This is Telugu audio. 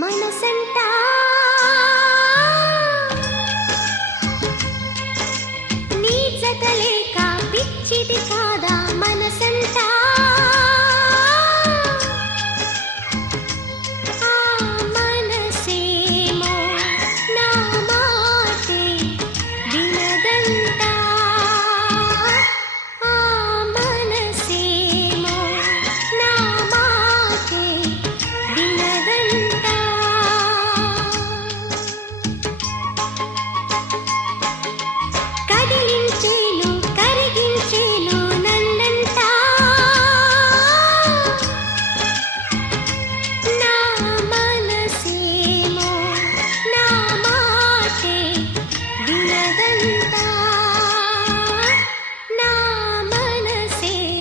మనసంటా காதலின்